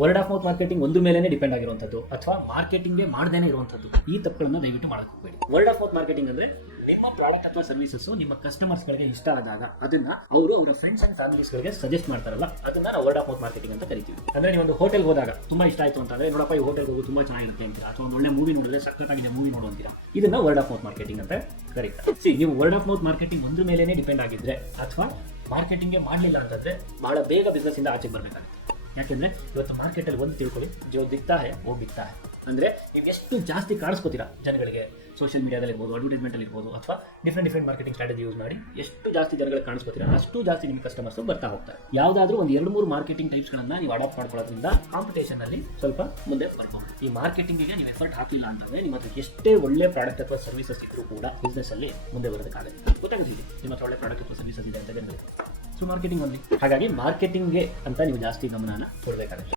Word of mouth marketing ಒಂದು ಮೇಲೆನೇ depend ಆಗಿರುವಂಥದ್ದು ಅಥವಾ ಮಾರ್ಕೆಟಿಂಗ್ಗೆ ಮಾಡದೇನೆ ಇರುವಂಥದ್ದು, ಈ ತಪ್ಪುಗಳನ್ನ ದಯವಿಟ್ಟು ಮಾಡಕ್ಕೆ ಹೋಗಬೇಡಿ. ವರ್ಡ್ ಆಫ್ ಮೌತ್ ಮಾರ್ಕೆಟಿಂಗ್ ಅಂದ್ರೆ ನಿಮ್ಮ ಪ್ರಾಡಕ್ಟ್ ಅಥವಾ ಸರ್ವಿಸಸ್ ನಿಮ್ಮ ಕಸ್ಟಮರ್ಸ್ ಗಳಿಗೆ ಇಷ್ಟ ಆದಾಗ ಅದನ್ನ ಅವರು ಅವರ ಫ್ರೆಂಡ್ಸ್ ಅಂಡ್ ಫ್ಯಾಮಿಲೀಸ್ ಗಳಿಗೆ ಸಜೆಸ್ಟ್ ಮಾಡ್ತಾರಲ್ಲ, ಅದನ್ನ ನಾವು ವರ್ಡ್ ಆಫ್ ಮೌತ್ ಮಾರ್ಕೆಟಿಂಗ್ ಅಂತ ಕರಿತೀವಿ. ಅಂದ್ರೆ ನೀವು ಒಂದು ಹೋಟೆಲ್ ಹೋದಾಗ ತುಂಬಾ ಇಷ್ಟ ಆಯ್ತು ಅಂತಂದ್ರೆ, ನೋಡಪ್ಪ ಈ ಹೋಟೆಲ್ ಹೋಗಿ ತುಂಬಾ ಚೆನ್ನಾಗಿರುತ್ತೆ ಅಂತೀರಾ, ಅಥವಾ ಒಂದು ಒಳ್ಳೆ ಮೂವಿ ನೋಡಿದ್ರೆ ಸಖತ್ತಾಗಿದೆ ಮೂವಿ ನೋಡು ಅಂತೀರಾ, ಇದನ್ನ ವರ್ಡ್ ಆಫ್ ಮೌತ್ ಮಾರ್ಕೆಟಿಂಗ್ ಅಂತ ಕರೀತಾರೆ. ನೀವು ವರ್ಡ್ ಆಫ್ ಮೌತ್ ಮಾರ್ಕೆಟಿಂಗ್ ಒಂದು ಮೇಲೇನೆ ಡಿಪೆಂಡ್ ಆಗಿದ್ರೆ ಅಥವಾ ಮಾರ್ಕೆಟಿಂಗ್ ಮಾಡಲಿಲ್ಲ ಅಂತಂದ್ರೆ ಬಹಳ ಬೇಗ ಬಿಸ್ನೆಸ್ ಇಂದ ಆಚೆ ಬರಬೇಕಾಗುತ್ತೆ. ಯಾಕೆಂದ್ರೆ ಇವತ್ತು ಮಾರ್ಕೆಟಲ್ಲಿ ಒಂದು ತಿಳ್ಕೊಳ್ಳಿ, ಜೋ ದಿಕ್ತಾ ಹೈ ವೋ ಬಿಕ್ತಾ ಹೈ. ಅಂದ್ರೆ ನೀವು ಎಷ್ಟು ಜಾಸ್ತಿ ಕಾಣಿಸ್ಕೋತೀರಾ ಜನಗಳಿಗೆ, ಸೋಷಿಯಲ್ ಮೀಡಿಯಾದಲ್ಲಿ ಇರ್ಬೋದು, ಅಡ್ವರ್ಟೈಸ್ಮೆಂಟ್ ಇರ್ಬೋದು, ಅಥವಾ ಡಿಫ್ರೆಂಟ್ ಮಾರ್ಕೆಟಿಂಗ್ ಸ್ಟ್ರಾಟಜಿ ಯೂಸ್ ಮಾಡಿ ಎಷ್ಟು ಜಾಸ್ತಿ ಜನಗಳಿಗೆ ಕಾಣಿಸ್ಕೋತೀರಾ ಅಷ್ಟು ಜಾಸ್ತಿ ನಿಮ್ಮ ಕಸ್ಟಮರ್ಸ್ ಬರ್ತಾ ಹೋಗ್ತಾರೆ. ಯಾವುದಾದ್ರೂ ಒಂದು 2-3 ಮಾರ್ಕೆಟಿಂಗ್ ಟೈಪ್ಸ್ಗಳನ್ನ ನೀವು ಅಡಾಪ್ಟ್ ಮಾಡ್ಕೊಳ್ಳೋದ್ರಿಂದ ಕಾಂಪಿಟೇಷನ್ ಅಲ್ಲಿ ಸ್ವಲ್ಪ ಮುಂದೆ ಬರ್ಬೋದು. ಈ ಮಾರ್ಕೆಟಿಂಗ್ಗೆ ನೀವು ಎಫರ್ಟ್ ಹಾಕಿಲ್ಲ ಅಂತಂದ್ರೆ ನಿಮ್ಮ ಹತ್ರ ಎಷ್ಟೇ ಒಳ್ಳೆ ಪ್ರಾಡಕ್ಟ್ ಅಥವಾ ಸರ್ವಿಸಸ್ ಇದ್ರೂ ಕೂಡ ಬಿಸ್ನೆಸ್ ಅಲ್ಲಿ ಮುಂದೆ ಬರೋದಕ್ಕಾಗುತ್ತೆ. ಗೊತ್ತಾಗುತ್ತೆ ನಿಮ್ಮ ಹತ್ರ ಒಳ್ಳೆ ಪ್ರಾಡಕ್ಟ್ ಅಥವಾ ಸರ್ವಿಸಸ್ ಇದೆ ಅಂತ ಜನಗಳಿಗೆ. ಸೊ ಮಾರ್ಕೆಟಿಂಗ್ ಅಲ್ಲಿ ಹಾಗಾಗಿ ಮಾರ್ಕೆಟಿಂಗ್ಗೆ ಅಂತ ನೀವು ಜಾಸ್ತಿ ಗಮನನ ಕೊಡಬೇಕಾಗುತ್ತೆ.